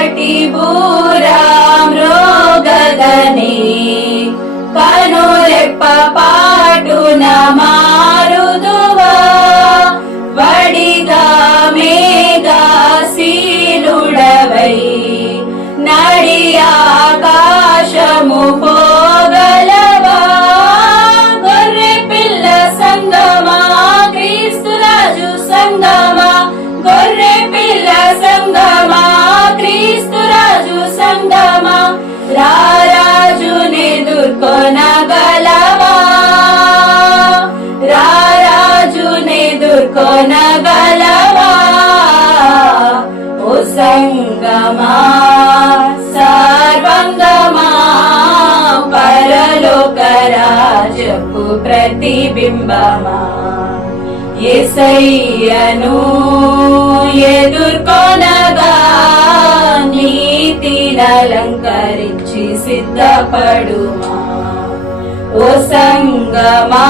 కటి బూరా మ్రోగదనే కనురెప్ప పాటున మారుదువా వడిగా మేఘా శీలుడవై నడి ఆకాశము పోగలవా గొర్రె పిల్ల సంగమా క్రీస్తురాజు సంగమా గొర్రె పిల్ల సంగమా క్రీస్తురాజు సంగమా రారాజునెదుర్కొనగలవా రారాజునెదుర్కొనగలవా ఓ సంగమా సర్వంగమా పరలోక రాజపు ప్రతిబింబమా యేసయ్యను ఎదుర్కొనగా నీతినలంకరించి సిద్ధపడుమా ఓ సంగమా